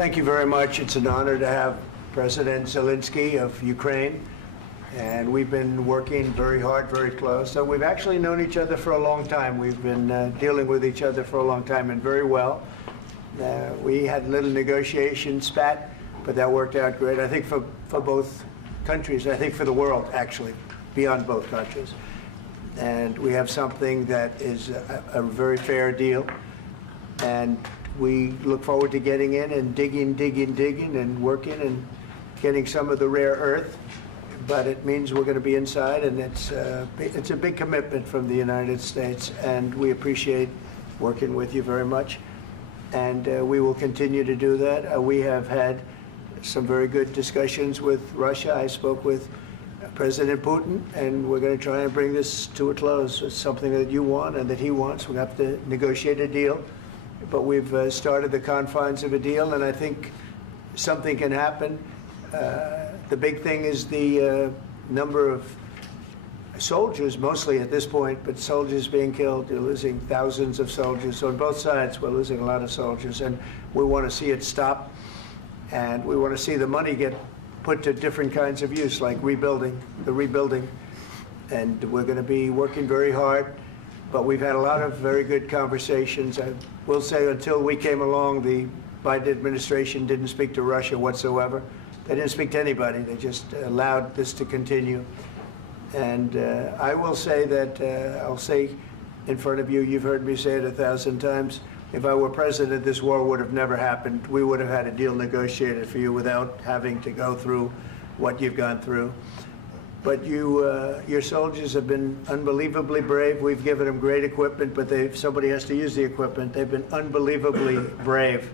thank you very much. It's an honor to have President Zelensky of Ukraine. And we've been working very hard, very close. So we've actually known each other for a long time. We've been dealing with each other for a long time and very well. We had a little negotiation spat, but that worked out great. I think for both countries, I think for the world, actually, beyond both countries. And we have something that is a very fair deal. And we look forward to getting in and digging and working and getting some of the rare earth. But it means we're going to be inside, and it's a big commitment from the United States, and we appreciate working with you very much. And we will continue to do that. We have had some very good discussions with Russia. I spoke with President Putin, and we're going to try and bring this to a close. It's something that you want and that he wants. We have to negotiate a deal, but we've started the confines of a deal, and I think something can happen. The big thing is the number of soldiers, mostly at this point, but soldiers being killed. You're losing thousands of soldiers. On both sides, we're losing a lot of soldiers, and we want to see it stop. And we want to see the money get put to different kinds of use, like rebuilding. And we're going to be working very hard. But we've had a lot of very good conversations. I will say until we came along, the Biden administration didn't speak to Russia whatsoever. They didn't speak to anybody. They just allowed this to continue. And I will say that, I'll say in front of you, you've heard me say it 1,000 times, if I were president, this war would have never happened. We would have had a deal negotiated for you without having to go through what you've gone through. But your soldiers have been unbelievably brave. We've given them great equipment, but somebody has to use the equipment. They've been unbelievably brave.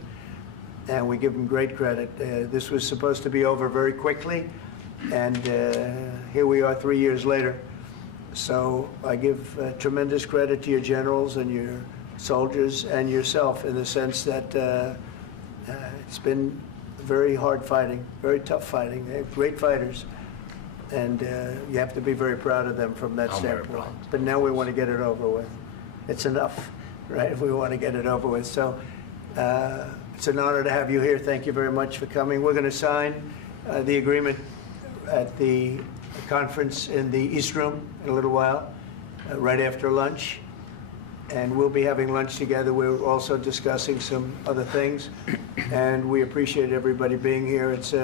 And we give them great credit. This was supposed to be over very quickly, and here we are 3 years later. So I give tremendous credit to your generals and your soldiers and yourself in the sense that it's been very hard fighting, very tough fighting. They're great fighters, and you have to be very proud of them from that standpoint. But now we want to get it over with. It's enough, right? We want to get it over with. So. It's an honor to have you here. Thank you very much for coming. We're going to sign the agreement at the conference in the East Room in a little while, right after lunch. And we'll be having lunch together. We're also discussing some other things. And we appreciate everybody being here. It's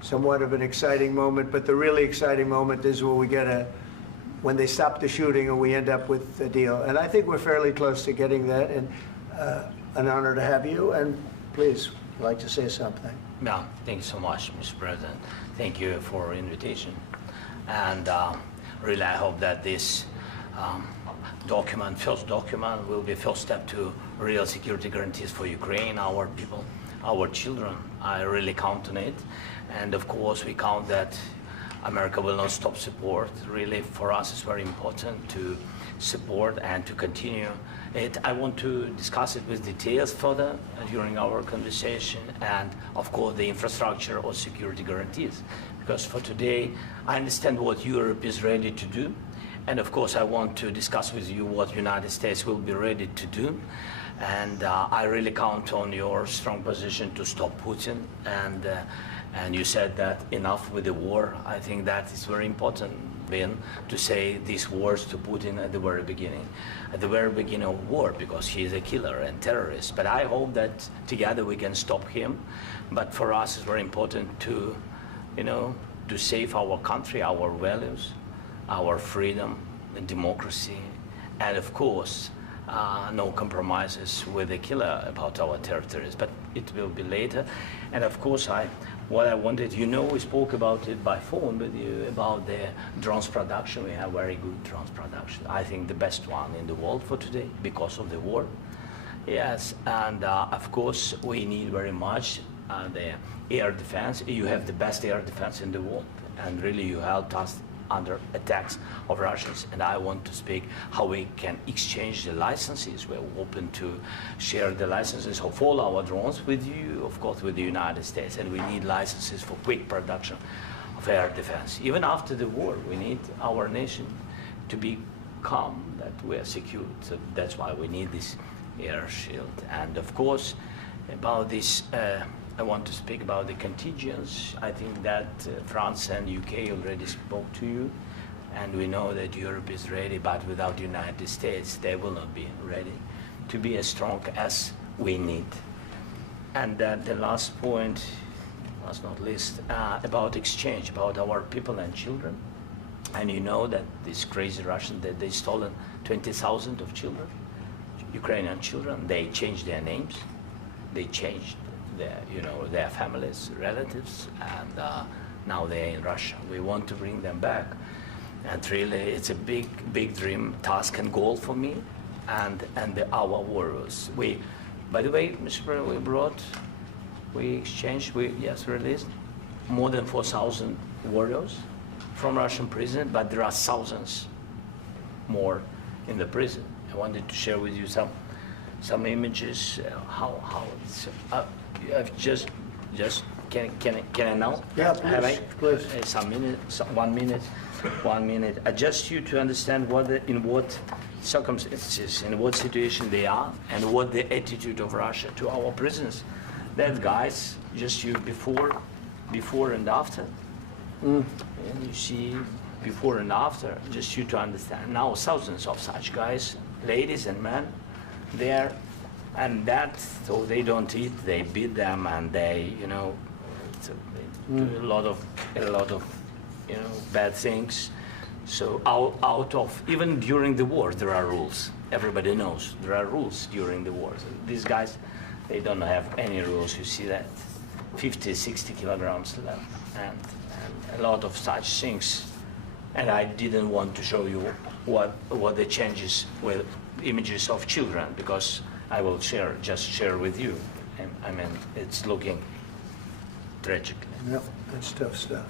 somewhat of an exciting moment, but the really exciting moment is when they stop the shooting and we end up with a deal. And I think we're fairly close to getting that. And an honor to have you, and please, I'd like to say something. Yeah, thank you so much, Mr. President. Thank you for the invitation. And really, I hope that this first document, will be a first step to real security guarantees for Ukraine, our people, our children. I really count on it. And of course, we count that America will not stop support. Really, for us, it's very important to support and to continue it. I want to discuss it with details further during our conversation, and of course the infrastructure or security guarantees, because for today I understand what Europe is ready to do, and of course I want to discuss with you what United States will be ready to do. And I really count on your strong position to stop Putin, and you said that enough with the war. I think that is very important, Ben, to say these words to Putin at the very beginning of war, because he is a killer and terrorist. But I hope that together we can stop him. But for us, it's very important to, to save our country, our values, our freedom and democracy, and of course, no compromises with the killer about our territories. But it will be later. And of course, what I wanted, we spoke about it by phone with you, about the drones production. We have very good drones production. I think the best one in the world for today because of the war. Yes, and of course, we need very much the air defense. You have the best air defense in the world, and really you helped us under attacks of Russians. And I want to speak how we can exchange the licenses. We're open to share the licenses of all our drones with you, of course, with the United States. And we need licenses for quick production of air defense. Even after the war, we need our nation to be calm, that we are secure. So that's why we need this air shield. And of course, about this I want to speak about the contingents. I think that France and UK already spoke to you, and we know that Europe is ready, but without the United States, they will not be ready to be as strong as we need. And the last point, last not least, about exchange, about our people and children. And you know that these crazy Russians, that they stolen 20,000 of children, Ukrainian children. They changed their names, they changed their families, relatives, and now they're in Russia. We want to bring them back, and really, it's a big dream, task, and goal for me, and our warriors. By the way, Mr. President, we exchanged, released more than 4,000 warriors from Russian prison, but there are thousands more in the prison. I wanted to share with you some images. How it's. I've just can I now? Yeah, please. Some minutes, 1 minute, 1 minute. Just you to understand in what circumstances, in what situation they are, and what the attitude of Russia to our prisoners. That guys, just you before and after. And you see before and after, just you to understand. Now thousands of such guys, ladies and men, there, and that, so they don't eat, they beat them, and they, they do a lot of, bad things. So out of, even during the war, there are rules. Everybody knows there are rules during the war. So these guys, they don't have any rules. You see that 50, 60 kilograms left, and a lot of such things. And I didn't want to show you what the changes with images of children, because I will just share with you. And I mean, it's looking tragic. Yep, that's tough stuff.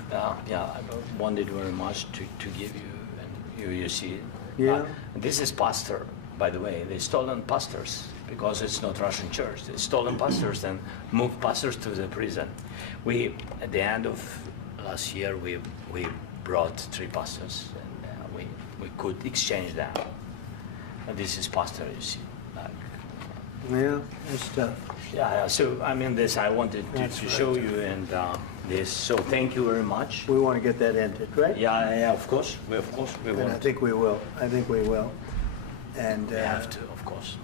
Yeah, I wanted very much to give you, and you see. Yeah. This is pastor, by the way. They stolen pastors because it's not Russian church. They stolen pastors and moved pastors to the prison. At the end of last year, we brought 3 pastors, and we could exchange them. And this is pastor, you see. Yeah, that's tough. Yeah. So I mean, this I wanted to show you, and this. So thank you very much. We want to get that ended, right? Yeah. Of course. We And want. I think we will. And We have to, of course.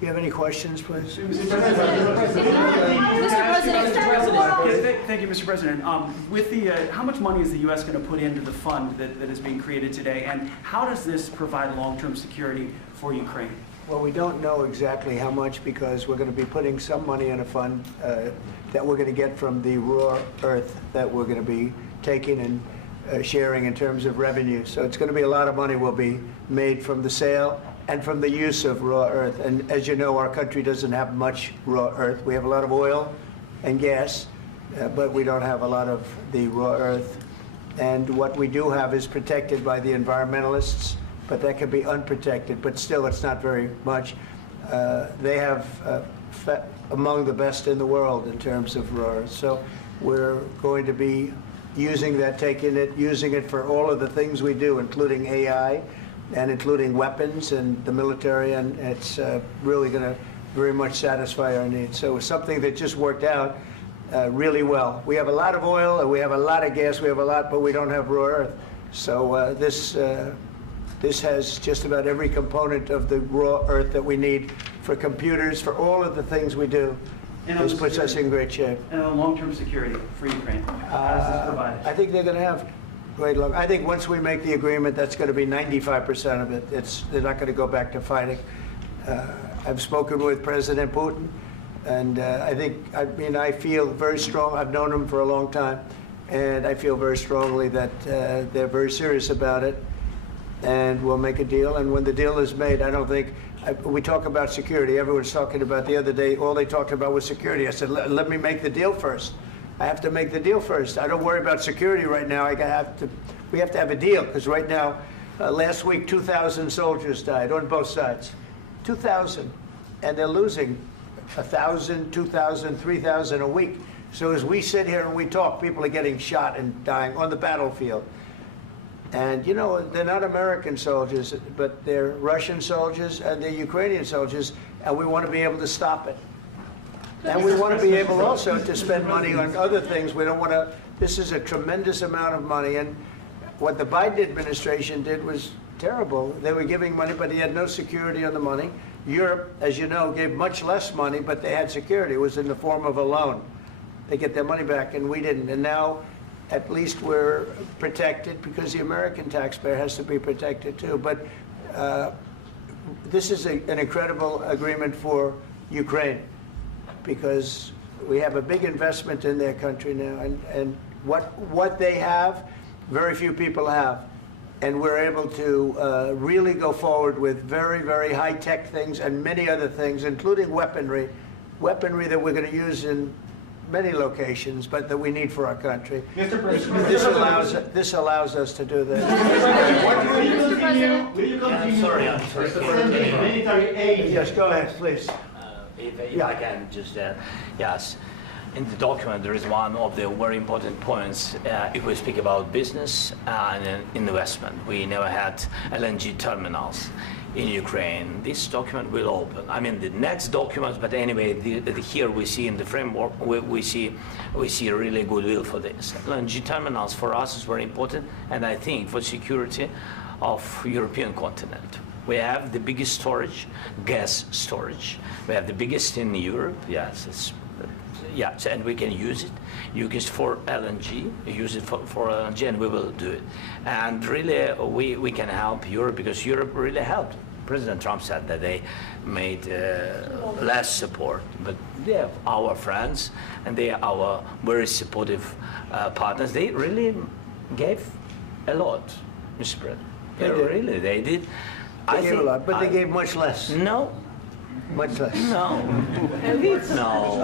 do you have any questions, please? Mr. President. Thank you, Mr. President. With the, how much money is the U.S. going to put into the fund that is being created today, and how does this provide long-term security for Ukraine? Well, we don't know exactly how much, because we're going to be putting some money in a fund that we're going to get from the raw earth that we're going to be taking and sharing in terms of revenue. So it's going to be a lot of money will be made from the sale and from the use of raw earth. And as you know, our country doesn't have much raw earth. We have a lot of oil and gas, but we don't have a lot of the raw earth. And what we do have is protected by the environmentalists, but that can be unprotected, but still it's not very much. They have among the best in the world in terms of raw earth. So we're going to be using that, using it for all of the things we do, including AI and including weapons and the military, and it's really going to very much satisfy our needs. So it's something that just worked out really well. We have a lot of oil, and we have a lot of gas, we have a lot, but we don't have raw earth. So this has just about every component of the raw earth that we need for computers, for all of the things we do. This puts us in great shape. And long-term security for Ukraine, how does this provide it? I think they're going to have great luck. I think once we make the agreement, that's going to be 95% of it. They're not going to go back to fighting. I've spoken with President Putin, and I feel very strong. I've known him for a long time, and I feel very strongly that they're very serious about it, and we'll make a deal. And when the deal is made, I don't think, we talk about security. Everyone's talking about the other day, all they talked about was security. I said, let me make the deal first. I have to make the deal first. I don't worry about security right now. We have to have a deal, because right now, last week, 2,000 soldiers died on both sides. 2,000. And they're losing 1,000, 2,000, 3,000 a week. So as we sit here and we talk, people are getting shot and dying on the battlefield. And, you know, they're not American soldiers, but they're Russian soldiers and they're Ukrainian soldiers, and we want to be able to stop it. And we want to be able also to spend money on other things. We don't want to, this is a tremendous amount of money. And what the Biden administration did was terrible. They were giving money, but he had no security on the money. Europe, as you know, gave much less money, but they had security. It was in the form of a loan. They get their money back, and we didn't. And now, at least we're protected because the American taxpayer has to be protected too. But this is an incredible agreement for Ukraine because we have a big investment in their country now. And what they have, very few people have. And we're able to really go forward with very, very high-tech things and many other things, including weaponry that we're going to use in many locations, but that we need for our country. Mr. President, This allows us to do that. will you continue I'm sorry. sending military aid? Yes, go ahead, please. If I can just, yes. In the document, there is one of the very important points. If we speak about business and investment, we never had LNG terminals in Ukraine. This document will open. I mean, the next document, but anyway, here we see in the framework, we see really goodwill for this. LNG terminals for us is very important, and I think for security of European continent. We have the biggest storage, gas storage. We have the biggest in Europe. Yes, and we can use it. Use it for LNG. Use it for LNG, and we will do it. And really, we can help Europe because Europe really helped. President Trump said that they made less support, but they are our friends and they are our very supportive partners. They really gave a lot, Mr. President. They did. They gave a lot, but they gave much less. No. Much less. No. No.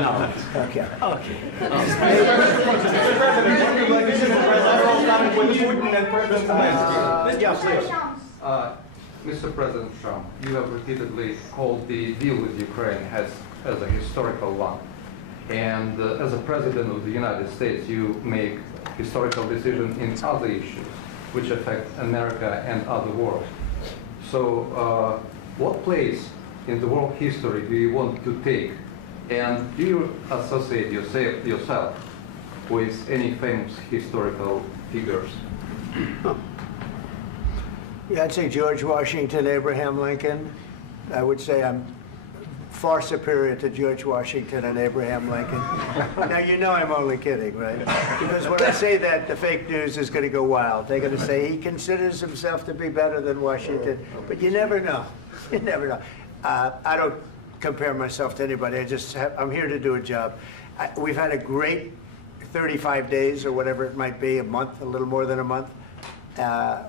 No. Okay. Okay. Mr. President Trump, you have repeatedly called the deal with Ukraine as a historical one. And as a President of the United States, you make historical decisions in other issues which affect America and other world. So what place in the world history do you want to take? And do you associate yourself with any famous historical figures? Yeah, I'd say George Washington, Abraham Lincoln. I would say I'm far superior to George Washington and Abraham Lincoln. Now, you know I'm only kidding, right? Because when I say that, the fake news is going to go wild. They're going to say he considers himself to be better than Washington. But you never know. You never know. I don't compare myself to anybody. I'm here to do a job. We've had a great 35 days or whatever it might be, a month, a little more than a month.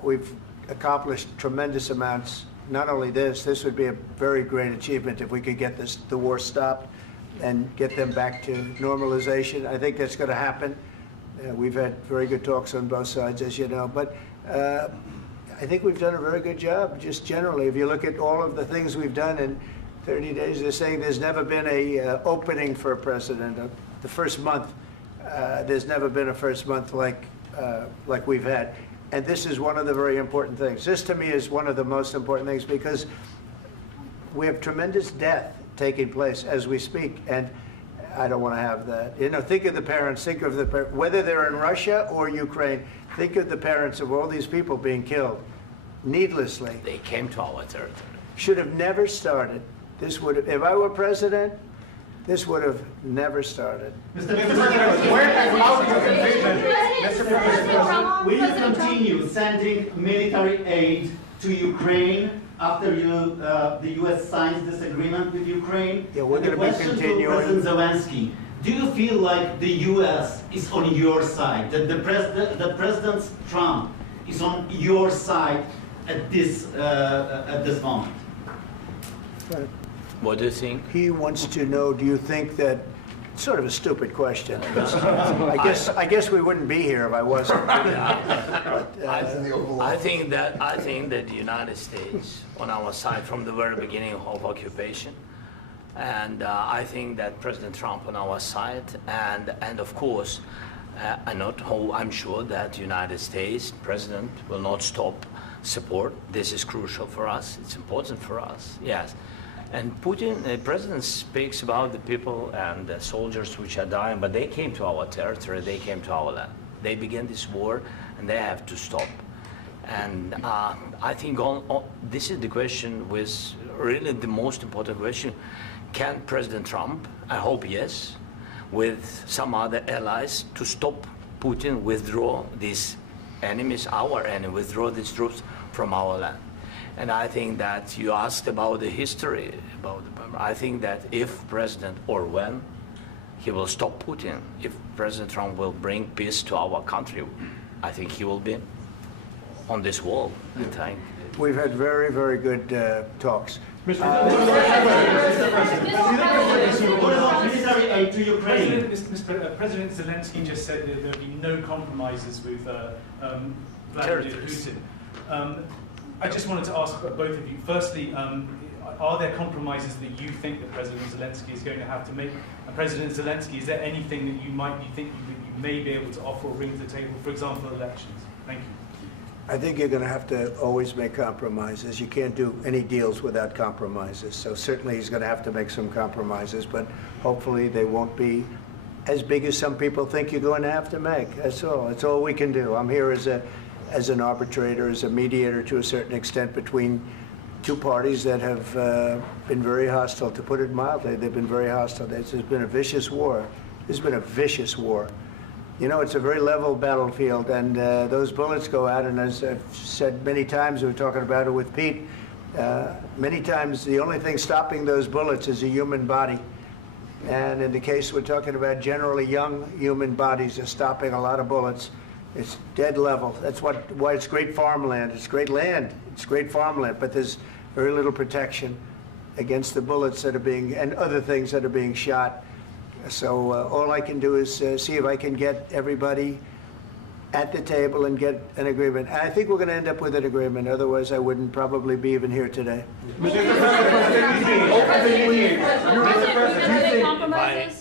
We've accomplished tremendous amounts. Not only this would be a very great achievement if we could get the war stopped and get them back to normalization. I think that's going to happen. We've had very good talks on both sides, as you know. But I think we've done a very good job, just generally. If you look at all of the things we've done in 30 days, they're saying there's never been a opening for a president. The first month, there's never been a first month like we've had. And this is one of the very important things. This, to me, is one of the most important things because we have tremendous death taking place as we speak, and I don't want to have that. You know, think of the parents, whether they're in Russia or Ukraine, think of the parents of all these people being killed needlessly. They came to our territory. Should have never started. This would have, if I were president, this would have never started. Mr. President, where has out your commitment? Mr. President, will you continue sending military aid to Ukraine after the U.S. signs this agreement with Ukraine? Yeah, we're going to be continuing. To President Zelensky, do you feel like the U.S. is on your side, that the President Trump is on your side at this moment? What do you think? He wants to know, do you think that, sort of a stupid question. I guess we wouldn't be here if I wasn't. I think that the United States on our side from the very beginning of occupation, and I think that President Trump on our side, and of course, I'm sure that the United States President will not stop support. This is crucial for us. It's important for us. Yes. And Putin, the president speaks about the people and the soldiers which are dying, but they came to our territory, they came to our land. They began this war, and they have to stop. And I think this is the question, with really the most important question. Can President Trump, I hope yes, with some other allies, to stop Putin, withdraw these enemies, our enemy, withdraw these troops from our land? And I think that you asked about the history, I think that if President, or when, he will stop Putin, if President Trump will bring peace to our country, I think he will be on this wall. I think. We've had very, very good talks. What about military aid to Ukraine? President Zelensky just said that there will be no compromises with Vladimir Putin. I just wanted to ask both of you. Firstly, are there compromises that you think that President Zelensky is going to have to make? And President Zelensky, is there anything that you might be thinking that you may be able to offer or bring to the table, for example, elections? Thank you. I think you're going to have to always make compromises. You can't do any deals without compromises. So certainly he's going to have to make some compromises, but hopefully they won't be as big as some people think you're going to have to make. That's all. That's all we can do. I'm here as an arbitrator, as a mediator to a certain extent between two parties that have been very hostile, to put it mildly. They've been very hostile. There's been a vicious war. There's been a vicious war. You know, it's a very level battlefield, and those bullets go out, and as I've said many times, we were talking about it with Pete, many times the only thing stopping those bullets is a human body. And in the case we're talking about, generally young human bodies are stopping a lot of bullets. It's dead level. That's why it's great farmland. It's great land. It's great farmland, but there's very little protection against the bullets that are being, and other things that are being shot. So all I can do is see if I can get everybody at the table and get an agreement. And I think we're going to end up with an agreement. Otherwise, I wouldn't probably be even here today.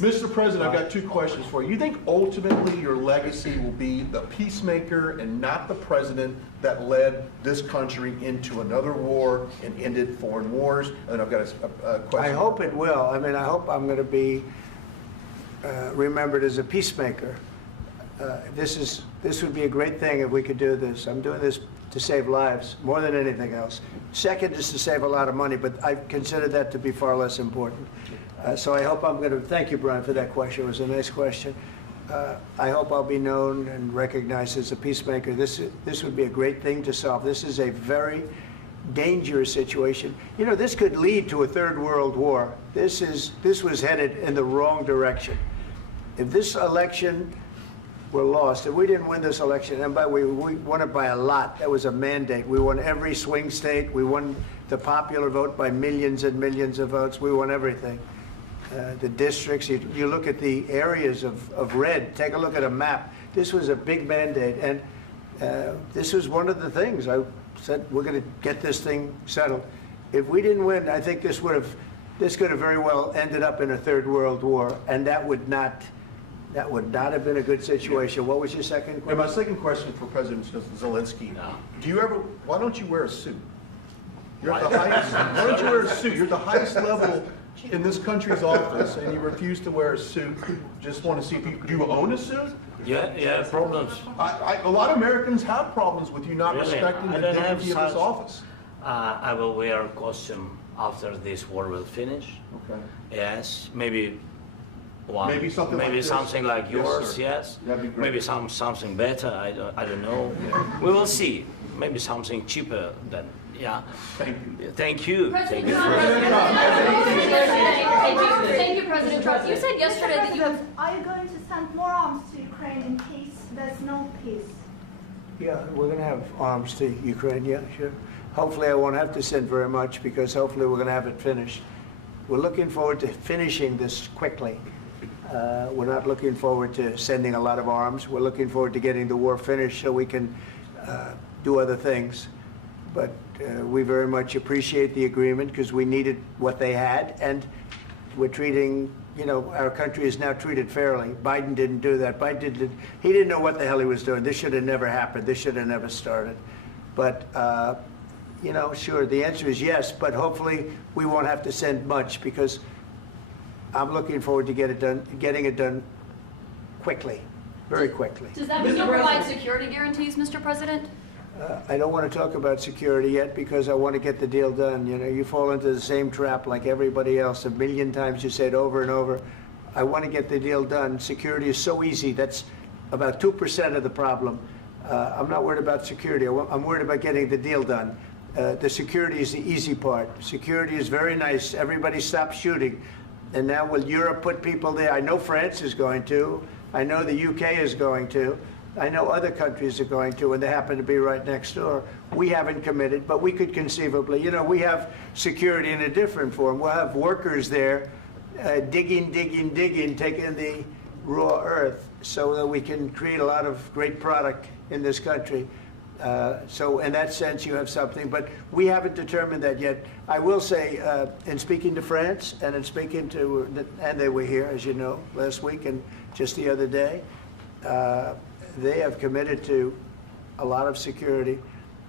Mr. President, I've got two questions for you. You think ultimately your legacy will be the peacemaker and not the president that led this country into another war and ended foreign wars? And I've got a question. I hope it will. I mean, I hope I'm going to be remembered as a peacemaker. This would be a great thing if we could do this. I'm doing this to save lives more than anything else. Second is to save a lot of money, but I consider that to be far less important. So I hope I'm going to, thank you, Brian, for that question. It was a nice question. I hope I'll be known and recognized as a peacemaker. This would be a great thing to solve. This is a very dangerous situation. You know, this could lead to a third world war. This was headed in the wrong direction. If this election were lost, if we didn't win this election, and by the way, we won it by a lot. That was a mandate. We won every swing state. We won the popular vote by millions and millions of votes. We won everything. The districts, you look at the areas of red, take a look at a map. This was a big mandate, and this was one of the things. I said, we're going to get this thing settled. If we didn't win, I think this could have very well ended up in a third world war, and that would not have been a good situation. What was your second question? And my second question for President Zelensky, why don't you wear a suit? You're at the highest, why don't you wear a suit? You're at the highest level in this country's office, and you refuse to wear a suit. Just want to see if do you own a suit? Yeah, problems. A lot of Americans have problems with you not respecting the dignity of this office. I will wear a costume after this war will finish. Okay. Yes, maybe one. Maybe something like this. Something like yours. Yes. That'd be great. Maybe something better. I don't know. We will see. Maybe something cheaper than. Yeah. Thank you. Thank you. President Trump. Thank you, President Trump. You said yesterday that you have. Are you going to send more arms to Ukraine in case there's no peace? Yeah, we're going to have arms to Ukraine, yeah, sure. Hopefully I won't have to send very much, because hopefully we're going to have it finished. We're looking forward to finishing this quickly. We're not looking forward to sending a lot of arms. We're looking forward to getting the war finished so we can do other things. But we very much appreciate the agreement, because we needed what they had, and we're treating, you know, our country is now treated fairly. Biden didn't do that. He didn't know what the hell he was doing. This should have never happened. This should have never started. But you know, sure, the answer is yes, but hopefully we won't have to send much, because I'm looking forward to getting it done quickly, very quickly. Does that mean you'll provide security guarantees, Mr. President? I don't want to talk about security yet, because I want to get the deal done. You know, you fall into the same trap like everybody else. A million times you say it over and over. I want to get the deal done. Security is so easy. That's about 2% of the problem. I'm not worried about security. I'm worried about getting the deal done. The security is the easy part. Security is very nice. Everybody stopped shooting. And now will Europe put people there? I know France is going to. I know the UK is going to. I know other countries are going to, and they happen to be right next door. We haven't committed, but we could conceivably. You know, we have security in a different form. We'll have workers there digging, taking the raw earth so that we can create a lot of great product in this country. So in that sense, you have something, but we haven't determined that yet. I will say, in speaking to France and in speaking to, and they were here, as you know, last week and just the other day, they have committed to a lot of security.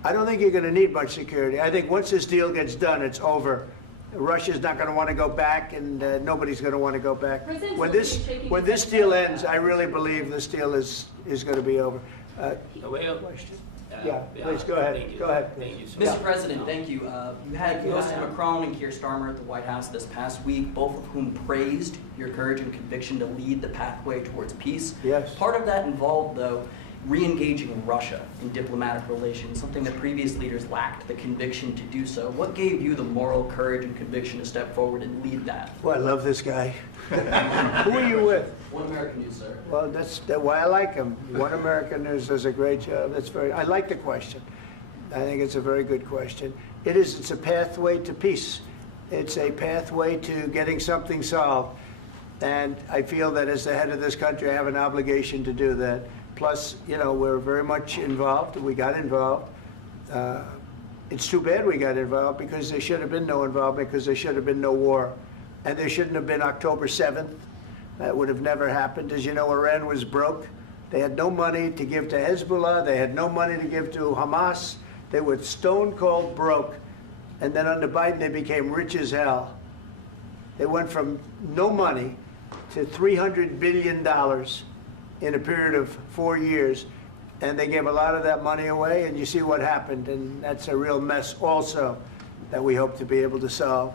I don't think you're going to need much security. I think once this deal gets done, it's over. Russia's not going to want to go back, and nobody's going to want to go back. When this deal ends, I really believe this deal is going to be over. Question? Yeah, please go ahead. Go ahead. Thank you, Mr. President, thank you. You had both Macron and Keir Starmer at the White House this past week, both of whom praised your courage and conviction to lead the pathway towards peace. Yes. Part of that involved, though, re-engaging Russia in diplomatic relations, something that previous leaders lacked the conviction to do so. What gave you the moral courage and conviction to step forward and lead that? Well, I love this guy. Who are you with? One American News, sir. Well, that's why I like him. One American News does a great job. I like the question. I think it's a very good question. It's a pathway to peace. It's a pathway to getting something solved. And I feel that as the head of this country, I have an obligation to do that. Plus, you know, we're very much involved. We got involved. It's too bad we got involved, because there should have been no involvement, because there should have been no war. And there shouldn't have been October 7th. That would have never happened. As you know, Iran was broke. They had no money to give to Hezbollah. They had no money to give to Hamas. They were stone cold broke. And then under Biden, they became rich as hell. They went from no money to $300 billion in a period of 4 years. And they gave a lot of that money away, and you see what happened. And that's a real mess also that we hope to be able to solve.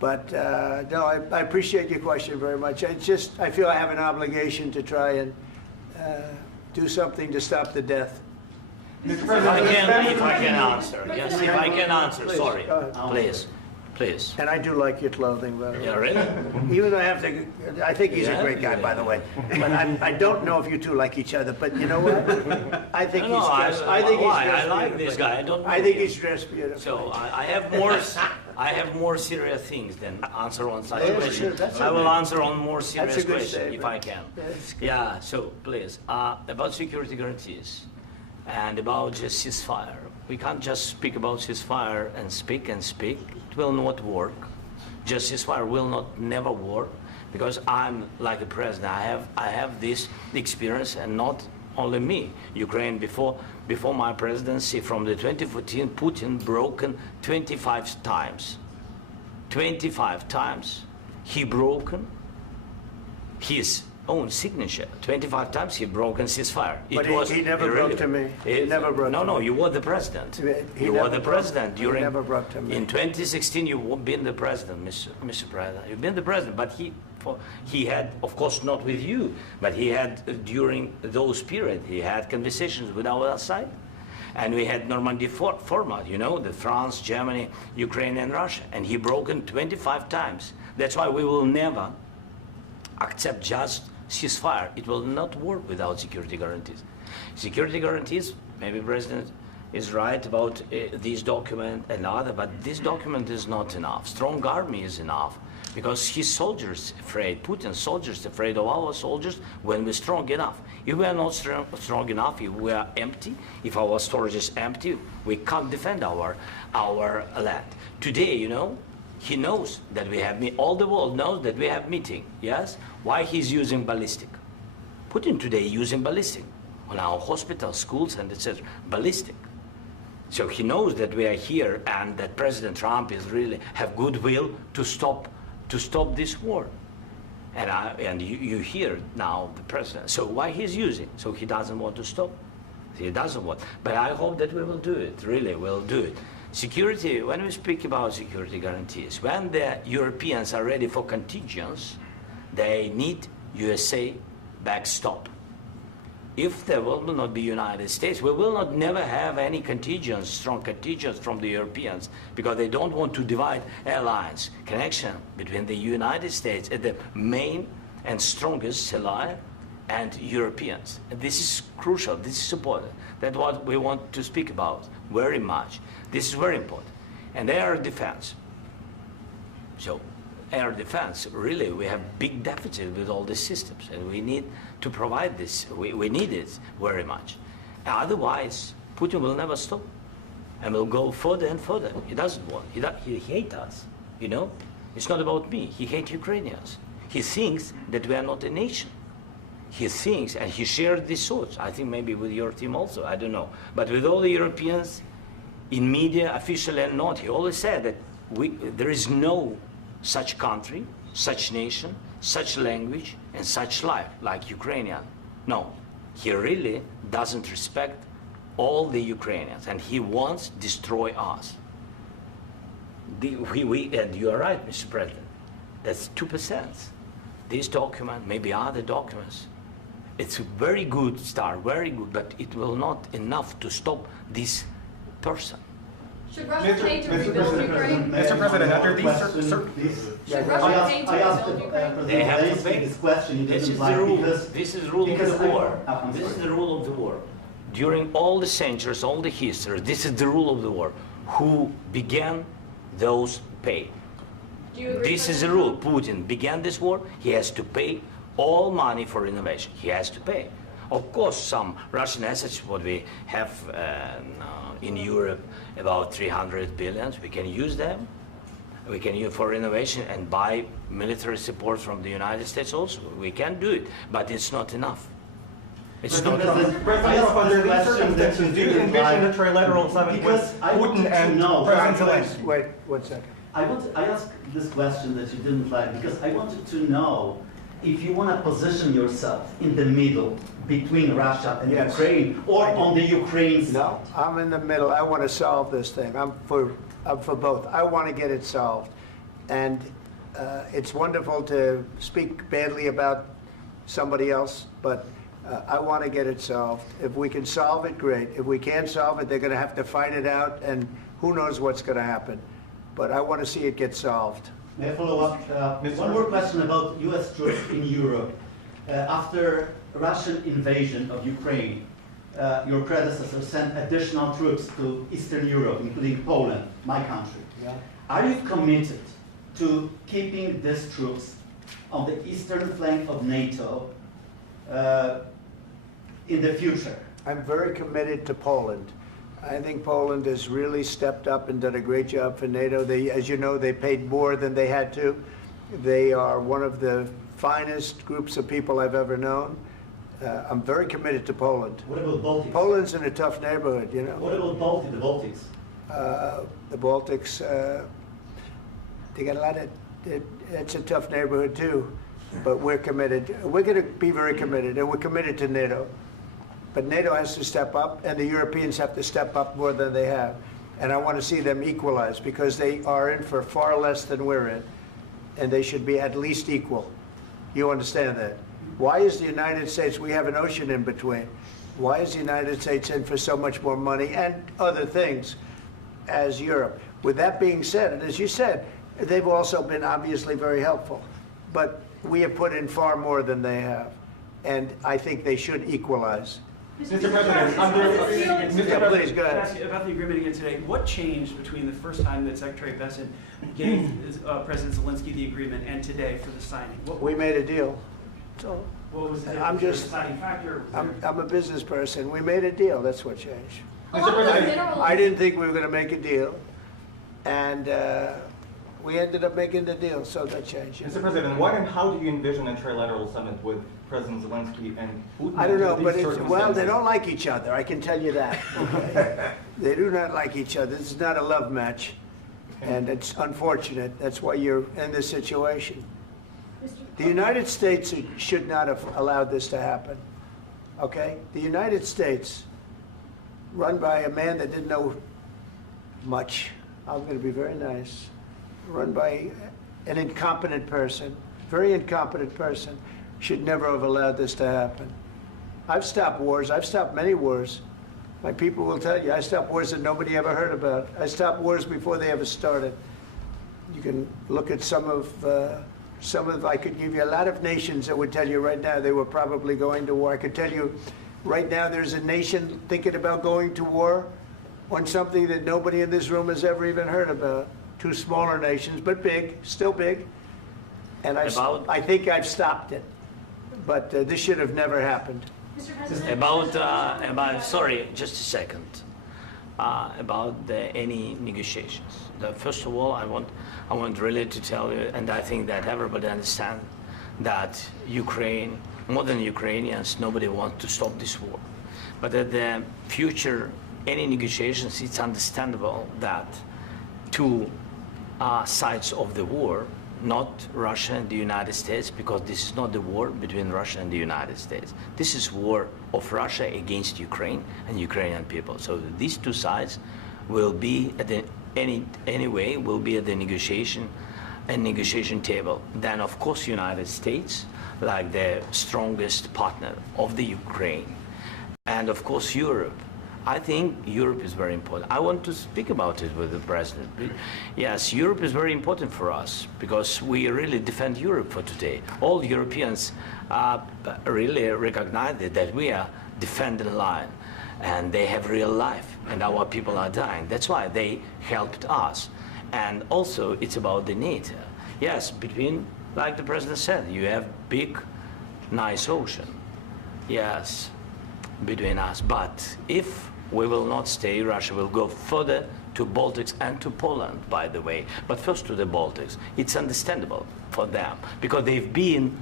But no, I appreciate your question very much. I feel I have an obligation to try and do something to stop the death. If I can answer, yes, if I can answer, Please, sorry, please. please. And I do like your clothing, by the way. Yeah, really? Even though I think he's a great guy, by the way. But I don't know if you two like each other. But you know what? I think he's dressed. I like this guy. I think he's dressed beautiful. So I have more serious things than answer on such Yeah, question. sure, I will answer on more That's serious a good question if statement. I can. That's good. Yeah. So please, about security guarantees and about just ceasefire. We can't just speak about ceasefire and speak and speak. It will not work. Just ceasefire will never work, because I'm like the president. I have this experience, and not only me. Ukraine before my presidency, from the 2014, Putin broken 25 times. 25 times he broken his own signature. 25 times he broken ceasefire. But he never broke to me. He never broke to me. No, you were the president. You were the president during. He never broke to me. In 2016, you've been the president, Mr. President. You've been the president, but he had, of course, not with you, but he had during those periods. He had conversations with our side, and we had Normandy format. You know, the France, Germany, Ukraine, and Russia, and he broken 25 times. That's why we will never accept just ceasefire. It will not work without security guarantees. Security guarantees, maybe President is right about this document and other, but this document is not enough. Strong army is enough, because his soldiers afraid, Putin's soldiers afraid of our soldiers when we're strong enough. If we are not strong enough, if we are empty, if our storage is empty, we can't defend our land. Today, you know, he knows that we have all the world knows that we have meeting, yes? Why he's using ballistic? Putin today using ballistic on our hospitals, schools, and etc. Ballistic. So he knows that we are here and that President Trump is really have goodwill to stop this war. And you hear now the president. So why he's using? So he doesn't want to stop. He doesn't want. But I hope that we will do it. Really, we'll do it. Security. When we speak about security guarantees, when the Europeans are ready for contingents, they need USA backstop. If there will not be United States, we will not never have any contingents, strong contingents from the Europeans, because they don't want to divide alliance, connection between the United States as the main and strongest ally and Europeans. And this is crucial, this is important. That's what we want to speak about very much. This is very important. And air defense. So air defense, really, we have big deficit with all these systems, and we need to provide this. We need it very much. Otherwise, Putin will never stop, and will go further and further. He doesn't want. He hates us. You know, it's not about me. He hates Ukrainians. He thinks that we are not a nation. He thinks, and he shared these thoughts. I think maybe with your team also. I don't know, but with all the Europeans, in media, officially and not, he always said that there is no such country, such nation, such language, and such life like Ukrainian. No, he really doesn't respect all the Ukrainians, and he wants to destroy us. And you are right, Mr. President. That's 2%. This document, maybe other documents, it's a very good start, very good, but it will not enough to stop this person. Should Russia pay to rebuild Ukraine? Mr. President, under these Should Russia pay to I asked rebuild Ukraine? They have to Zelensky pay. this question. This is the rule. This is the rule of the war. This is the rule of the war. During all the centuries, all the history, this is the rule of the war. Who began, those pay. Do you agree? This is the rule. Putin began this war. He has to pay all money for innovation. He has to pay. Of course, some Russian assets, what we have in Europe, about 300 billion, we can use them. We can use for innovation and buy military support from the United States also. We can do it, but it's not enough. It's not enough. President, under these circumstances, do you envision a trilateral summit with Putin and President Zelensky? Wait 1 second. I asked this question that you didn't like because I wanted to know if you want to position yourself in the middle between Russia and Yes. Ukraine, or on the Ukraine side. No, I'm in the middle. I want to solve this thing. I'm for both. I want to get it solved. And it's wonderful to speak badly about somebody else, but I want to get it solved. If we can solve it, great. If we can't solve it, they're going to have to fight it out, and who knows what's going to happen. But I want to see it get solved. May I follow up? One more question about U.S. troops in Europe. After Russian invasion of Ukraine, your predecessor sent additional troops to Eastern Europe, including Poland, my country. Yeah. Are you committed to keeping these troops on the eastern flank of NATO in the future? I'm very committed to Poland. I think Poland has really stepped up and done a great job for NATO. They, as you know, they paid more than they had to. They are one of the finest groups of people I've ever known. I'm very committed to Poland. What about Baltics? Poland's in a tough neighborhood, you know. What about the Baltics? The Baltics, they got a lot of, it's a tough neighborhood too, but we're committed. We're going to be very committed, and we're committed to NATO. But NATO has to step up, and the Europeans have to step up more than they have. And I want to see them equalize, because they are in for far less than we're in, and they should be at least equal. You understand that? Why is the United States, we have an ocean in between, why is the United States in for so much more money and other things as Europe? With that being said, and as you said, they've also been obviously very helpful, but we have put in far more than they have, and I think they should equalize. Mr. President, Please, go ahead. Ask you about the agreement again today. What changed between the first time that Secretary Bessent gave President Zelensky the agreement and today for the signing? We made a deal. So What was the I'm just, deciding factor? I'm a business person. We made a deal. That's what changed. Mr. President, I didn't think we were going to make a deal, and We ended up making the deal, so that changed. Mr. President, what and how do you envision a trilateral summit with President Zelensky and Putin? I don't know, under but these well, they circumstances? don't like each other, I can tell you that. Okay? They do not like each other. This is not a love match, and it's unfortunate. That's why you're in this situation. The United States should not have allowed this to happen, okay? The United States, run by a man that didn't know much, I'm going to be very nice, run by an incompetent person, very incompetent person, should never have allowed this to happen. I've stopped wars. I've stopped many wars. My people will tell you, I stopped wars that nobody ever heard about. I stopped wars before they ever started. You can look at some of, I could give you a lot of nations that would tell you right now they were probably going to war. I could tell you right now there's a nation thinking about going to war on something that nobody in this room has ever even heard about. Two smaller nations, but big, still big. And I think I've stopped it. But this should have never happened. Mr. President? Sorry, just a second. About any negotiations. First of all, I want really to tell you, and I think that everybody understands that Ukraine, more than Ukrainians, nobody wants to stop this war. But at the future, any negotiations, it's understandable that two sides of the war, not Russia and the United States, because this is not the war between Russia and the United States. This is war of Russia against Ukraine and Ukrainian people. So these two sides will be at the will be at the negotiation table. Then of course United States, like the strongest partner of the Ukraine, and of course Europe. I think Europe is very important. I want to speak about it with the president. Yes, Europe is very important for us because we really defend Europe for today. All Europeans really recognize that we are defending line, and they have real life, and our people are dying. That's why they helped us. And also, it's about the NATO. Yes, between, like the president said, you have big, nice ocean. Yes, between us. But if we will not stay, Russia will go further to Baltics and to Poland, by the way. But first to the Baltics. It's understandable for them because they've been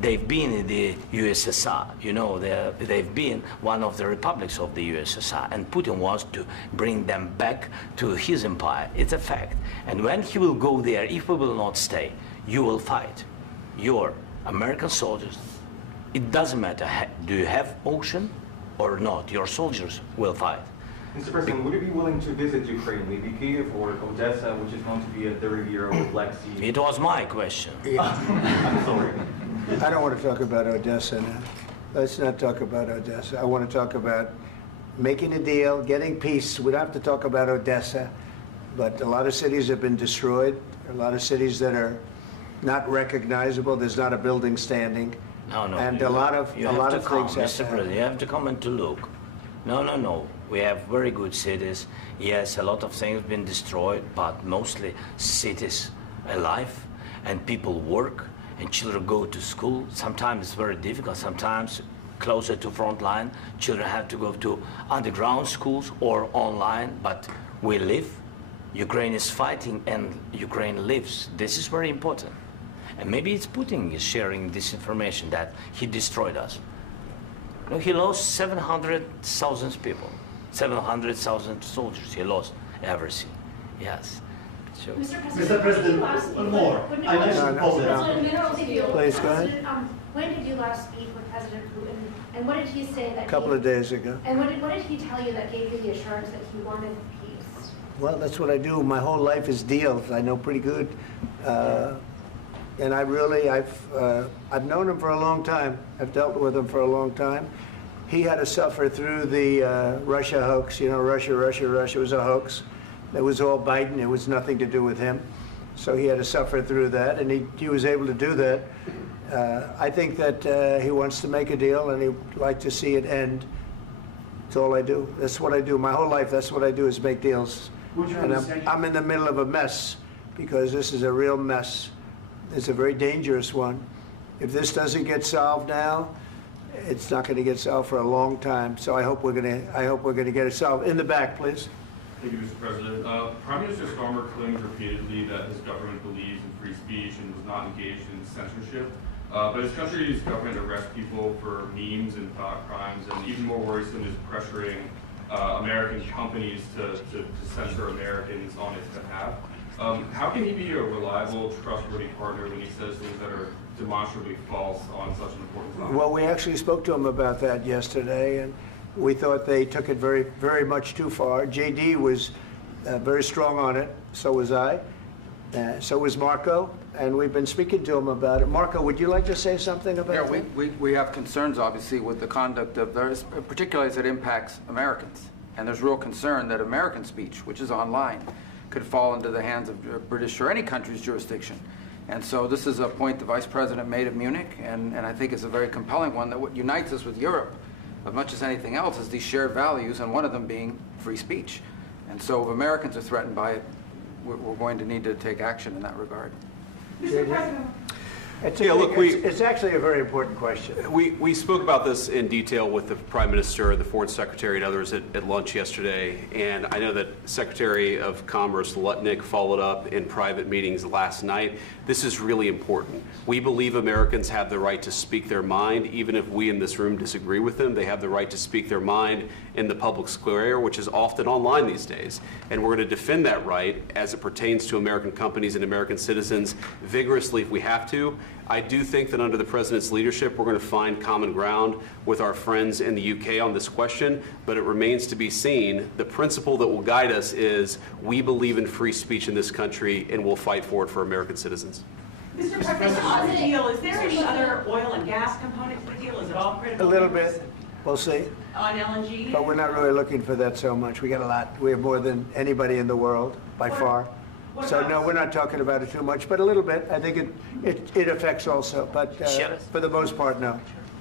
in the USSR. You know, they've been one of the republics of the USSR, and Putin wants to bring them back to his empire. It's a fact. And when he will go there, if we will not stay, you will fight. Your American soldiers, it doesn't matter, do you have ocean or not, your soldiers will fight. Mr. President, would you be willing to visit Ukraine, maybe Kyiv or Odessa, which is known to be at the Riviera or Black Sea? It was my question. I'm sorry. I don't want to talk about Odessa now. Let's not talk about Odessa. I want to talk about making a deal, getting peace. We don't have to talk about Odessa, but a lot of cities have been destroyed. A lot of cities that are not recognizable. There's not a building standing. No, and a lot of things Mr. President, you have to come and to look. No. We have very good cities. Yes, a lot of things have been destroyed, but mostly cities alive, and people work, and children go to school. Sometimes it's very difficult. Sometimes closer to front line, children have to go to underground schools or online, but we live. Ukraine is fighting, and Ukraine lives. This is very important. And maybe it's Putin is sharing this information that he destroyed us. No, he lost 700,000 people, 700,000 soldiers. He lost everything. Yes. So. Mr. President, one more. I mentioned Poland. Please, go ahead. When did you last speak with President Putin, and what did he say that? A couple of days ago. And what did he tell you that gave you the assurance that he wanted peace? Well, that's what I do. My whole life is deals. I know pretty good. And I've known him for a long time. I've dealt with him for a long time. He had to suffer through the Russia hoax. You know, Russia was a hoax. It was all Biden. It was nothing to do with him. So he had to suffer through that, and he was able to do that. I think that he wants to make a deal, and he'd like to see it end. That's all I do. That's what I do. My whole life, that's what I do, is make deals. And I'm in the middle of a mess, because this is a real mess. It's a very dangerous one. If this doesn't get solved now, it's not going to get solved for a long time. So I hope we're going to get it solved. In the back, please. Thank you, Mr. President. Prime Minister Starmer claims repeatedly that his government believes in free speech and was not engaged in censorship. But his country's government arrests people for memes and thought crimes, and even more worrisome is pressuring American companies to censor Americans on its behalf. How can he be a reliable, trustworthy partner when he says things that are demonstrably false on such an important topic? Well, we actually spoke to him about that yesterday, and we thought they took it very, very much too far. JD was very strong on it. So was I. So was Marco. And we've been speaking to him about it. Marco, would you like to say something about that? Yeah, we have concerns, obviously, with the conduct of theirs, particularly as it impacts Americans. And there's real concern that American speech, which is online, could fall into the hands of British or any country's jurisdiction. And so this is a point the Vice President made at Munich, and I think it's a very compelling one, that what unites us with Europe, as much as anything else, is these shared values, and one of them being free speech. And so if Americans are threatened by it, we're going to need to take action in that regard. Mr. President. It's actually a very important question. We spoke about this in detail with the Prime Minister, the Foreign Secretary, and others at lunch yesterday. And I know that Secretary of Commerce Lutnick followed up in private meetings last night. This is really important. We believe Americans have the right to speak their mind, even if we in this room disagree with them. They have the right to speak their mind in the public square, which is often online these days. And we're going to defend that right as it pertains to American companies and American citizens vigorously if we have to. I do think that under the President's leadership, we're going to find common ground with our friends in the UK on this question, but it remains to be seen. The principle that will guide us is we believe in free speech in this country, and we'll fight for it for American citizens. Mr. President, on the deal, is there any other oil and gas component to the deal? Is it all critical? A little bit. We'll see. On LNG? But we're not really looking for that so much. We got a lot. We have more than anybody in the world, by far. So no, we're not talking about it too much, but a little bit. I think it affects also, but for the most part, no.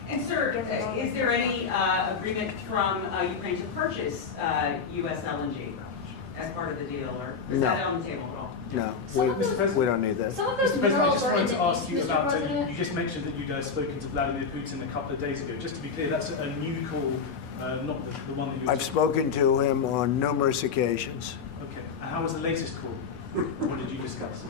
And sir, is there any agreement from Ukraine to purchase U.S. LNG as part of the deal, or is that on the table at all? No, we don't need that. Mr. President, I just wanted to ask you about, you just mentioned that you'd spoken to Vladimir Putin a couple of days ago. Just to be clear, that's a new call, not the one that you... I've spoken to him on numerous occasions. Okay, and how was the latest call? What did you discuss?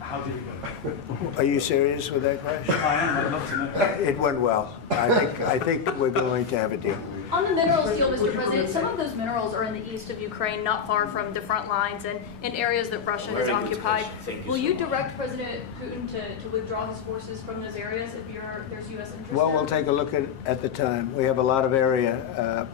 How did it go? Are you serious with that question? I am. I'd love to know. It went well. I think we're going to have a deal. On the minerals deal, Mr. President, some of those minerals are in the east of Ukraine, not far from the front lines and in areas that Russia has occupied. Will you direct President Putin to withdraw his forces from those areas if there's U.S. interest? Well, we'll take a look at the time. We have a lot of area.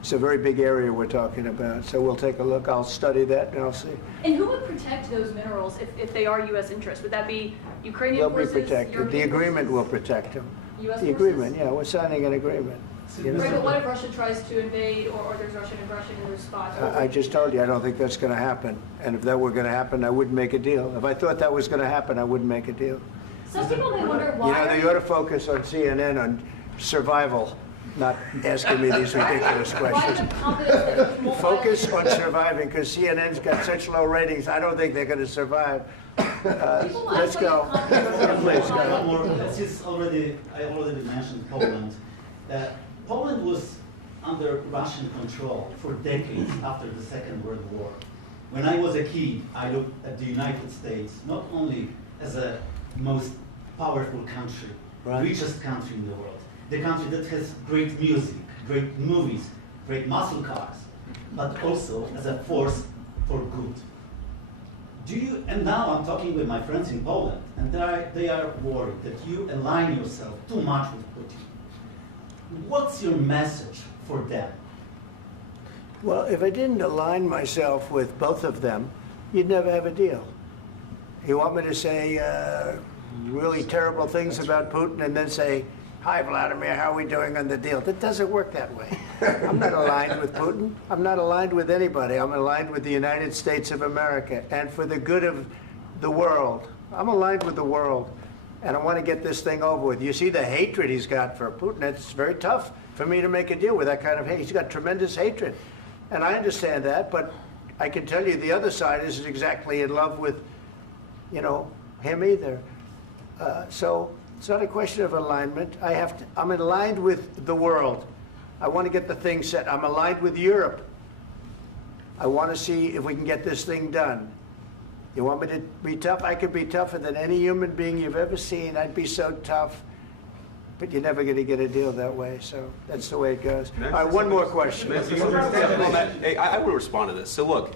It's a very big area we're talking about, so we'll take a look. I'll study that and I'll see. And who would protect those minerals if they are U.S. interests? Would that be Ukrainian forces? They'll be protected. The agreement will protect them. U.S. The agreement, yeah, we're signing an agreement. Right, but what if Russia tries to invade or there's Russian aggression in those spots? I just told you, I don't think that's going to happen. And if that were going to happen, I wouldn't make a deal. If I thought that was going to happen, I wouldn't make a deal. Some people may wonder why... You know, they ought to focus on CNN on survival, not asking me these ridiculous questions. Focus on surviving, because CNN's got such low ratings, I don't think they're going to survive. Let's go. Please, go ahead. I already mentioned Poland. Poland was under Russian control for decades after the Second World War. When I was a kid, I looked at the United States not only as a most powerful country, richest country in the world, the country that has great music, great movies, great muscle cars, but also as a force for good. And now I'm talking with my friends in Poland, and they are worried that you align yourself too much with Putin. What's your message for them? Well, if I didn't align myself with both of them, you'd never have a deal. You want me to say really terrible things about Putin and then say, "Hi, Vladimir, how are we doing on the deal?" That doesn't work that way. I'm not aligned with Putin. I'm not aligned with anybody. I'm aligned with the United States of America and for the good of the world. I'm aligned with the world, and I want to get this thing over with. You see the hatred he's got for Putin. It's very tough for me to make a deal with that kind of hate. He's got tremendous hatred, and I understand that, but I can tell you the other side isn't exactly in love with, him either. So it's not a question of alignment. I'm aligned with the world. I want to get the thing set. I'm aligned with Europe. I want to see if we can get this thing done. You want me to be tough? I could be tougher than any human being you've ever seen. I'd be so tough. But you're never going to get a deal that way, so that's the way it goes. All right, one more question. Hey, I will respond to this. So look,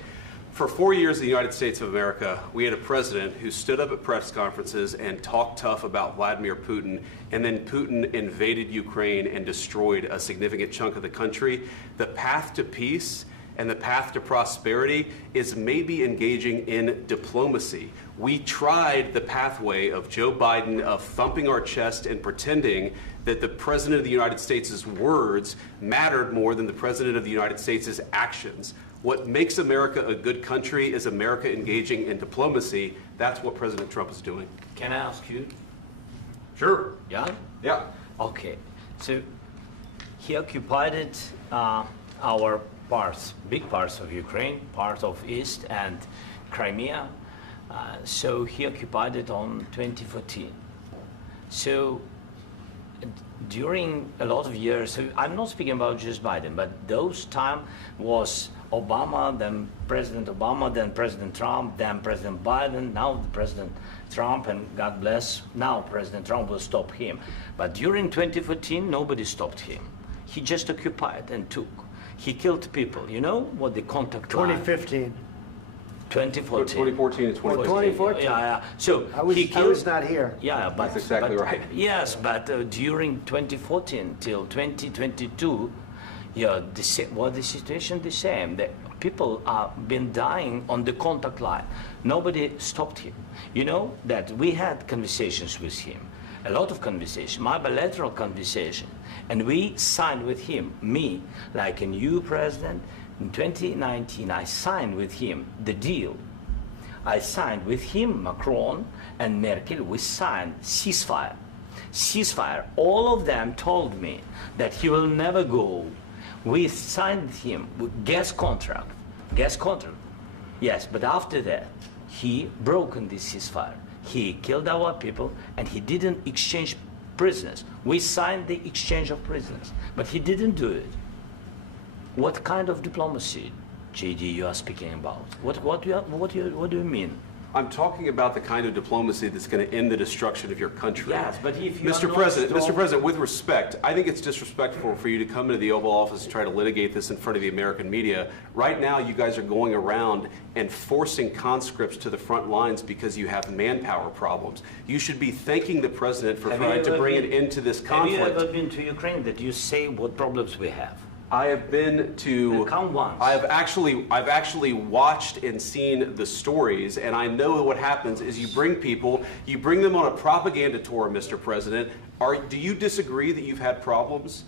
for 4 years in the United States of America, we had a president who stood up at press conferences and talked tough about Vladimir Putin, and then Putin invaded Ukraine and destroyed a significant chunk of the country. The path to peace and the path to prosperity is maybe engaging in diplomacy. We tried the pathway of Joe Biden of thumping our chest and pretending that the President of the United States' words mattered more than the President of the United States' actions. What makes America a good country is America engaging in diplomacy. That's what President Trump is doing. Can I ask you? Sure. Yeah? Yeah. Okay. So he occupied it, our parts, big parts of Ukraine, part of East and Crimea. So he occupied it on 2014. So during a lot of years, so I'm not speaking about just Biden, but those time was Obama, then President Obama, then President Trump, then President Biden, now President Trump, and God bless, now President Trump will stop him. But during 2014, nobody stopped him. He just occupied and took. He killed people. You know what the contact line? 2015. 2014 and 2014. 2014. Yeah. So I was not here. Yeah, but that's exactly right. Yes, but during 2014 till 2022, yeah, the situation the same. The people are been dying on the contact line. Nobody stopped him. You know that we had conversations with him, a lot of conversation, my bilateral conversation, and we signed with him, me, like a new president. In 2019, I signed with him the deal. I signed with him, Macron and Merkel, we signed ceasefire. Ceasefire. All of them told me that he will never go. We signed with him with gas contract. Gas contract. Yes, but after that, he broken this ceasefire. He killed our people and he didn't exchange prisoners. We signed the exchange of prisoners, but he didn't do it. What kind of diplomacy, JD, you are speaking about? What do you mean? I'm talking about the kind of diplomacy that's going to end the destruction of your country. Yes, but if you Mr. President, with respect, I think it's disrespectful for you to come into the Oval Office and try to litigate this in front of the American media. Right now, you guys are going around and forcing conscripts to the front lines because you have manpower problems. You should be thanking the President for trying to bring an end to this conflict. Have you ever been to Ukraine that you say what problems we have? I have been to. Count once. I've actually watched and seen the stories, and I know what happens is you bring them on a propaganda tour, Mr. President. Do you disagree that you've had problems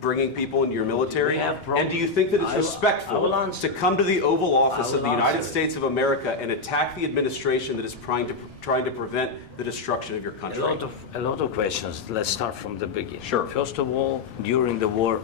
bringing people into your military? And do you think that it's respectful to come to the Oval Office of the United States of America and attack the administration that is trying to prevent the destruction of your country? A lot of questions. Let's start from the beginning. Sure. First of all, during the war,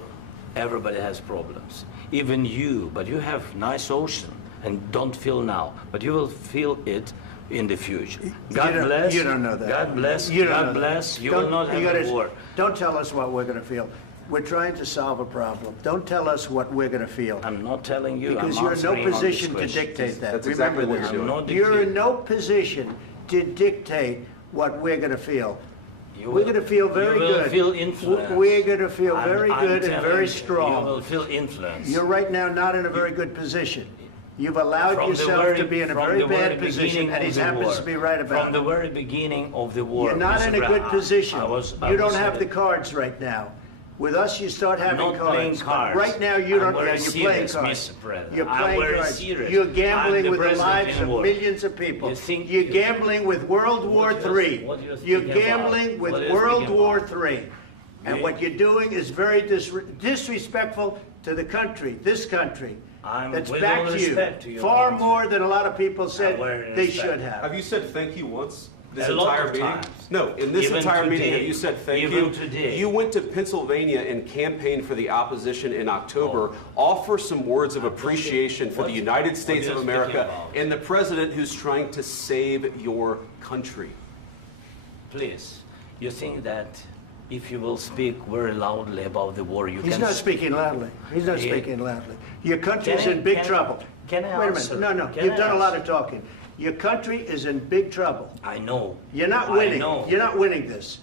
everybody has problems, even you, but you have nice ocean and don't feel now, but you will feel it in the future. God bless. You don't know that. God bless. You don't God know bless. that. You will not have a war. Don't tell us what we're going to feel. We're trying to solve a problem. Don't tell us what we're going to feel. I'm not telling you. Because you're in no position to dictate that. That's exactly what you're doing. You're in no position to dictate what we're going to feel. We're going to feel very good. You will feel influence. We're going to feel very good and very strong. You will feel influence. You're right now not in a very good position. You've allowed yourself to be in a very bad position, and he happens to be right about it. From the very beginning of the war. You're not in a good position. You don't have the cards right now. With us, you start having cards. I'm not playing cards. Right now, you don't. You're playing cards. Mr. President. You're playing cards. Serious. You're gambling with the lives of millions of people. You're gambling with World War III. You're gambling with World War III. And what you're doing is very disrespectful to the country, this country. That's back to you. Far more than a lot of people said they should have. Have you said thank you once? This A lot entire of meeting? times. No, in this Even entire meeting, today. have you said thank Even you? today. You went to Pennsylvania and campaigned for the opposition in October. Offer some words of appreciation for the United States of America and the president who's trying to save your country. Please, you think that if you will speak very loudly about the war, you can... He's not speaking loudly. He's not speaking loudly. Your country's in big trouble. Can I Wait a answer? minute. No, Can you've I done a lot answer? of talking. Your country is in big trouble. I know. You're not winning. I know. You're not winning this.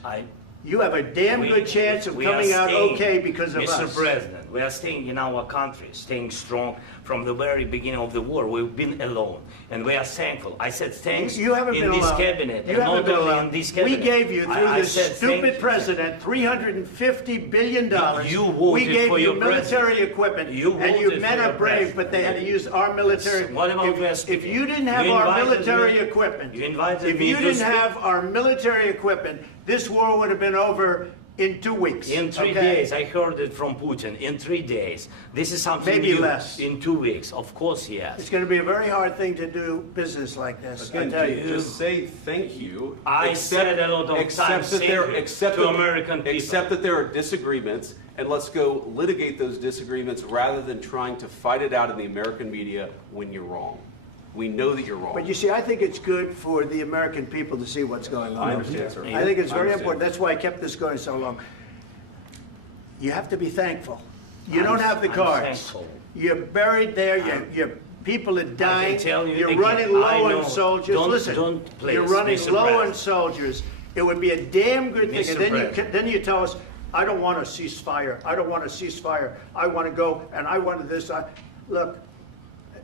You have a damn good chance of coming out okay because of us. Mr. President, we are staying in our country, staying strong from the very beginning of the war. We've been alone, and we are thankful. I said thanks You haven't in been this alone. cabinet, You and haven't not been only alone. in this cabinet. We gave you, through I this said thank stupid you. president, $350 billion. You voted we gave for you your military president. equipment, You and you voted men for are your brave, president. but they had to use our military. What about West If you didn't have You our invited military me- equipment, You invited if me you to didn't speak. have our military equipment, this war would have been over in 2 weeks. In 3 okay? days, I heard it from Putin. In 3 days, this is something Maybe new. less. In 2 weeks, of course, yes. It's going to be a very hard thing to do business like this. I Again, tell you. just say thank you. I said a lot of times that thank there, you accept to that- American people. Accept that there are disagreements, and let's go litigate those disagreements rather than trying to fight it out in the American media when you're wrong. We know that you're wrong. But you see, I think it's good for the American people to see what's going on. I understand, sir. I think it's I very understand. important. That's why I kept this going so long. You have to be thankful. You don't have the I'm cards. thankful. You're buried there. Your people are dying. tell you You're again, running I low know. on soldiers. Don't- Listen, don't please, you're running Mr. low on President. soldiers. It would be a damn good thing. Mr. And then President. then you tell us, I don't want a ceasefire. I don't want a ceasefire. I want to go and I want this. Look,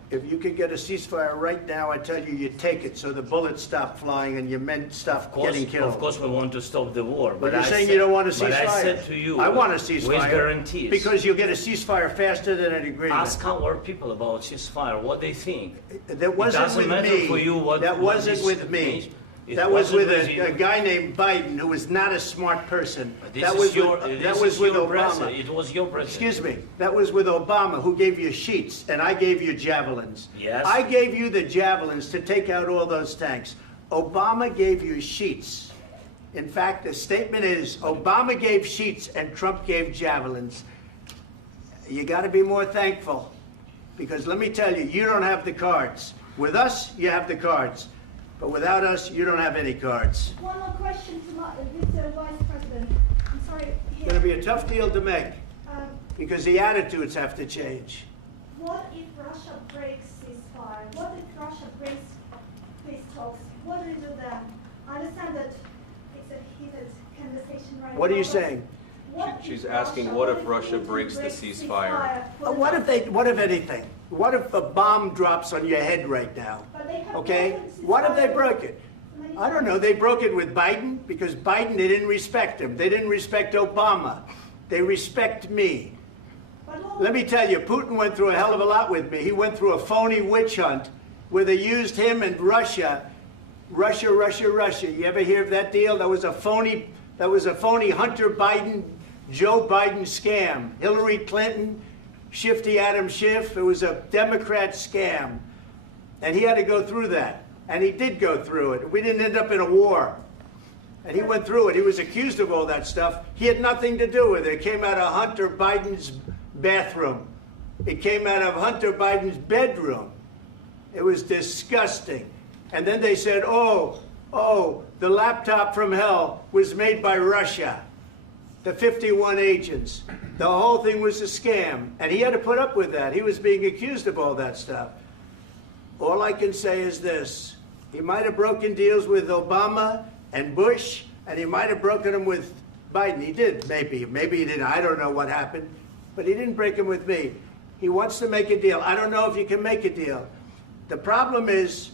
if you could get a ceasefire right now, I tell you, you take it so the bullets stop flying and your men stop getting killed. Of course, we want to stop the war. But you're I saying said- you don't want a ceasefire. But I said to you, I want a ceasefire. with guarantees. Because you'll get a ceasefire faster than an agreement. Ask our people about ceasefire, what they think. That wasn't it doesn't with matter me. for you what That what wasn't is- with me. It That was wasn't with you. a guy named Biden, who was not a smart person. This That is was your, with, this that was is with your Obama. president. It was your president. Excuse me. That was with Obama, who gave you sheets, and I gave you javelins. Yes. I gave you the javelins to take out all those tanks. Obama gave you sheets. In fact, the statement is, Obama gave sheets and Trump gave javelins. You got to be more thankful, because let me tell you, you don't have the cards. With us, you have the cards. But without us, you don't have any cards. One more question to Mr. Vice President. I'm sorry. It's going to be a tough deal to make, Um, because the attitudes have to change. What if Russia breaks ceasefire? What if Russia breaks peace talks? What do you do then? I understand that it's a heated conversation right now. What are you but saying? what She's if asking, what if Russia Putin breaks the ceasefire? What if anything? What if a bomb drops on your head right now? But they have Okay? broken ceasefire What if they broke it? many I don't know. They broke it with Biden, because Biden, they didn't respect him. They didn't respect Obama. They respect me. Let me tell you, Putin went through a hell of a lot with me. He went through a phony witch hunt where they used him and Russia. Russia. You ever hear of that deal? That was a phony Hunter Biden, Joe Biden scam. Hillary Clinton, Shifty Adam Schiff. It was a Democrat scam. And he had to go through that. And he did go through it. We didn't end up in a war. And he went through it. He was accused of all that stuff. He had nothing to do with it. It came out of Hunter Biden's bathroom. It came out of Hunter Biden's bedroom. It was disgusting. And then they said, oh, the laptop from hell was made by Russia. The 51 agents. The whole thing was a scam. And he had to put up with that. He was being accused of all that stuff. All I can say is this. He might have broken deals with Obama and Bush, and he might have broken them with Biden. He did, maybe. Maybe he didn't. I don't know what happened. But he didn't break them with me. He wants to make a deal. I don't know if you can make a deal. The problem is,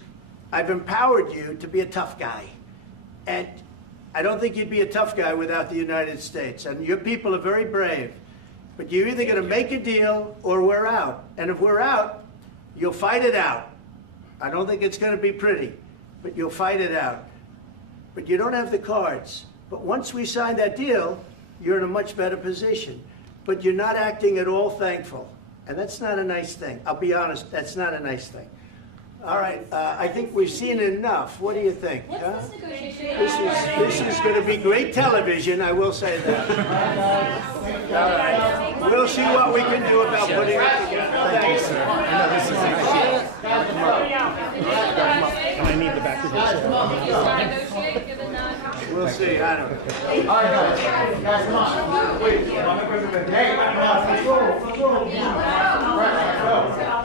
I've empowered you to be a tough guy. And I don't think you'd be a tough guy without the United States. And your people are very brave. But you're either going to make a deal or we're out. And if we're out, you'll fight it out. I don't think it's going to be pretty, but you'll fight it out. But you don't have the cards. But once we sign that deal, you're in a much better position. But you're not acting at all thankful. And that's not a nice thing. I'll be honest, that's not a nice thing. All right, I think we've seen enough. What do you think? Huh? This is going to be great television, I will say that. All right. We'll see what we can do about putting it together. Thank you, sir. I need the back of this. We'll see. I don't know. All right, guys, come on. Wait, hey, let's go.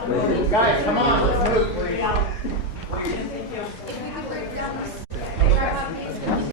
Guys, come on, let's move.